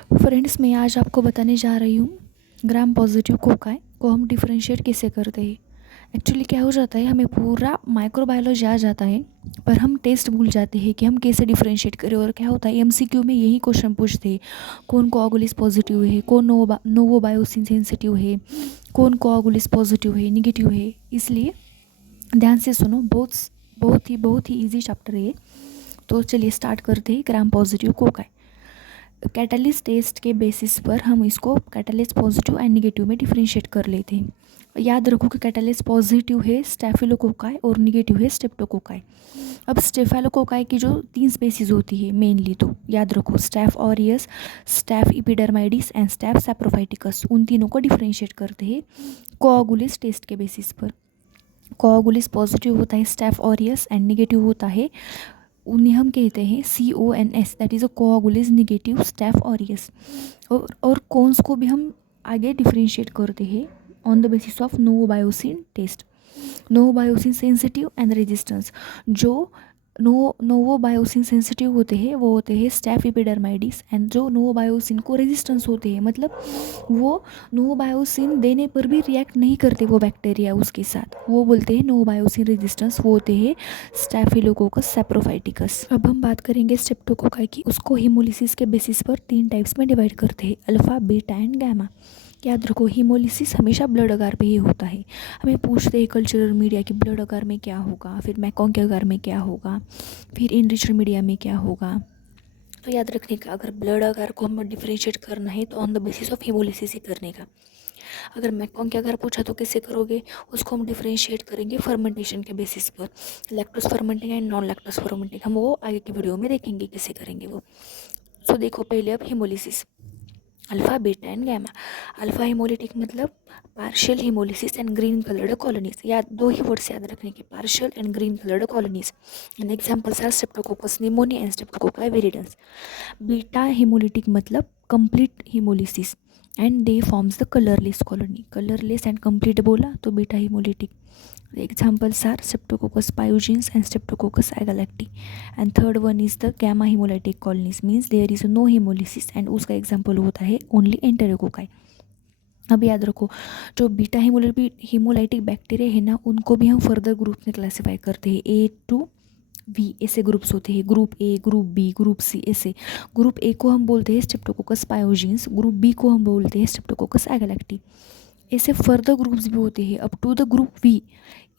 Friends, मैं आज आपको बताने जा रही हूँ ग्राम पॉजिटिव कोकाई को हम डिफरेंशिएट कैसे करते हैं। एक्चुअली क्या हो जाता है, हमें पूरा माइक्रोबायोलॉजी आ जाता है पर हम टेस्ट भूल जाते हैं कि हम कैसे डिफरेंशिएट करें। और क्या होता है, एमसीक्यू में यही क्वेश्चन पूछते हैं, कौन कोआगुलिस पॉजिटिव है, कौन नोवोबायोसिन सेंसिटिव है, कौन कोआगुलिस पॉजिटिव है, निगेटिव है। इसलिए ध्यान से सुनो, बहुत ही ईजी चैप्टर है। तो चलिए स्टार्ट करते हैं gram positive cocci. Catalyst test के बेसिस पर हम इसको कैटालिस्ट पॉजिटिव एंड निगेटिव में डिफरेंशिएट कर लेते हैं। याद रखो कि कैटालिस्ट पॉजिटिव है स्टेफिलोकोकाई और निगेटिव है स्ट्रेप्टोकोकाई। अब स्टेफिलोकोकाई की जो 3 स्पेसीज होती है मेनली, तो याद रखो staph aureus, staph epidermidis and staph saprophyticus. उन तीनों को डिफरेंशिएट करते हैं कोआगुलिस टेस्ट के बेसिस पर। कोआगुलिस पॉजिटिव होता है स्टेफ ऑरियस एंड निगेटिव होता है, उन्हें हम कहते हैं CONS, that is a coagulase negative staph aureus. और कौन्स को भी हम आगे डिफरेंशिएट करते हैं on the basis of novobiocin test. Novobiocin sensitive and resistance. जो नोवोबायोसिन सेंसिटिव होते हैं वो होते हैं स्टेफ एपिडर्माइडिस, एंड जो नोवोबायोसिन को रेजिस्टेंस होते हैं, मतलब वो नोवोबायोसिन देने पर भी रिएक्ट नहीं करते वो बैक्टीरिया उसके साथ, वो बोलते हैं नोवोबायोसिन रेजिस्टेंस, वो होते हैं स्टैफिलोकोकस सैप्रोफाइटिकस। अब हम बात करेंगे स्ट्रेप्टोकोकाई की। उसको हीमोलिसिस के बेसिस पर 3 टाइप्स में डिवाइड करते हैं, अल्फा, बीटा एंड गामा। याद रखो, हीमोलिसिस हमेशा ब्लड अगार पे ही होता है। हमें पूछते हैं कल्चरल मीडिया कि ब्लड अगार में क्या होगा, फिर मैकॉन्ग के अगार में क्या होगा, फिर इनरिच्ड मीडिया में क्या होगा। तो याद रखने का, अगर ब्लड अगार को हमें डिफरेंशिएट करना है तो on the basis of haemolysis ही करने का। अगर मैकॉन्ग के अगर पूछा तो कैसे करोगे, उसको हम डिफरेंशिएट करेंगे फर्मेंटेशन के बेसिस पर, lactose fermenting and non lactose fermenting. हम वो आगे की वीडियो में देखेंगे कैसे करेंगे वो। सो देखो पहले अब haemolysis, alpha, beta and gamma. Alpha haemolytic मतलब partial haemolysis and green coloured colonies. याद 2 ही वर्ड्स याद रखने के, partial and green coloured colonies. And examples are streptococcus pneumoniae and streptococci viridans. Beta haemolytic मतलब complete haemolysis and they forms the colourless colony. Colourless and complete बोला तो beta haemolytic. Examples are Streptococcus pyogenes and Streptococcus agalacti. And third one is the gamma hemolytic colonies, means there is no hemolysis and उसका example होता है only एंटेरोकोकाई। अब याद रखो, जो beta haemolytic bacteria है ना, उनको भी हम फर्दर ग्रुप में क्लासीफाई करते हैं, A to V ऐसे ग्रुप्स होते हैं, group A, group B, group C ऐसे। ग्रुप A को हम बोलते हैं स्ट्रेप्टोकोकस पायोजेंस, ग्रुप B को हम बोलते हैं स्ट्रेप्टोकोकस एगालैक्टी। ऐसे फर्दर ग्रुप्स भी होते हैं up to the group V,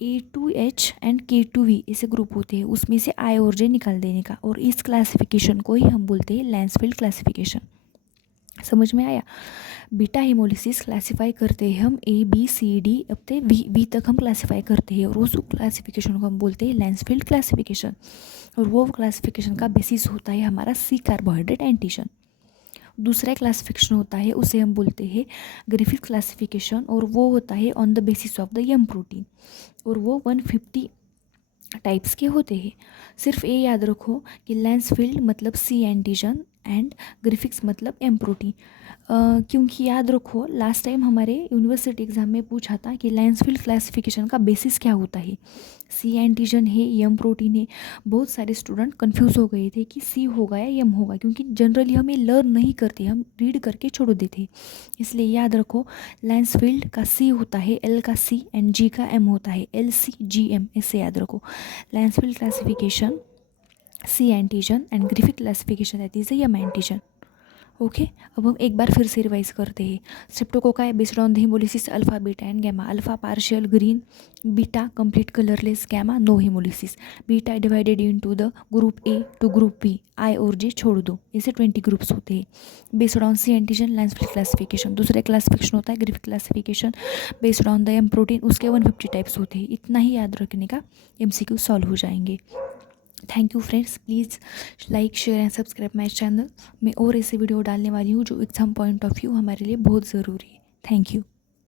A2H and K2V ऐसे ग्रुप होते हैं, उसमें से I और J निकाल देने का। और इस क्लासिफिकेशन को ही हम बोलते हैं लैंसफील्ड क्लासिफिकेशन। समझ में आया? बीटा हीमोलिसिस क्लासीफाई करते हैं हम ABCD अब तक V तक हम क्लासीफाई करते हैं, और उस क्लासिफिकेशन को हम बोलते हैं लैंसफील्ड क्लासिफिकेशन। और वो क्लासिफिकेशन का बेसिस होता है हमारा C कार्बोहाइड्रेट एंटीजन। दूसरा क्लासिफिकेशन होता है, उसे हम बोलते हैं ग्रिफिथ क्लासिफिकेशन, और वो होता है on the basis of the M protein, और वो 150 टाइप्स के होते हैं। सिर्फ ये याद रखो कि लैंसफील्ड मतलब C एंटीजन एंड ग्रिफिक्स मतलब एम प्रोटीन। क्योंकि याद रखो लास्ट टाइम हमारे यूनिवर्सिटी एग्जाम में पूछा था कि लैंसफील्ड क्लासिफिकेशन का बेसिस क्या होता है, C एंटीजन है, एम प्रोटीन है। बहुत सारे स्टूडेंट कंफ्यूज हो गए थे कि C होगा या एम होगा, क्योंकि जनरली हम ये लर्न नहीं करते, हम रीड करके छोड़ देते। इसलिए याद रखो, लैंसफील्ड का C होता है, L का C एंड G का M होता है, LCGM ऐसे याद रखो। Lancefield classification C antigen and Griffith classification that is M antigen. Okay, अब हम एक बार फिर से रिवाइज करते हैं। Streptococci based on the haemolysis alpha, beta and gamma. Alpha partial green, beta complete colourless, gamma no haemolysis. Beta divided into the group A to group B, I और J छोड़ दो, ऐसे 20 ग्रुप्स होते हैं। Based on C antigen Lancefield classification. दूसरा classification होता है Griffith classification based on the M protein, उसके 150 टाइप्स होते हैं। इतना ही याद रखने का, MCQ सॉल्व हो जाएंगे। Thank you friends, please like share and subscribe my channel. मैं और ऐसे वीडियो डालने वाली हूँ जो एग्ज़ाम पॉइंट ऑफ व्यू हमारे लिए बहुत ज़रूरी है। Thank you.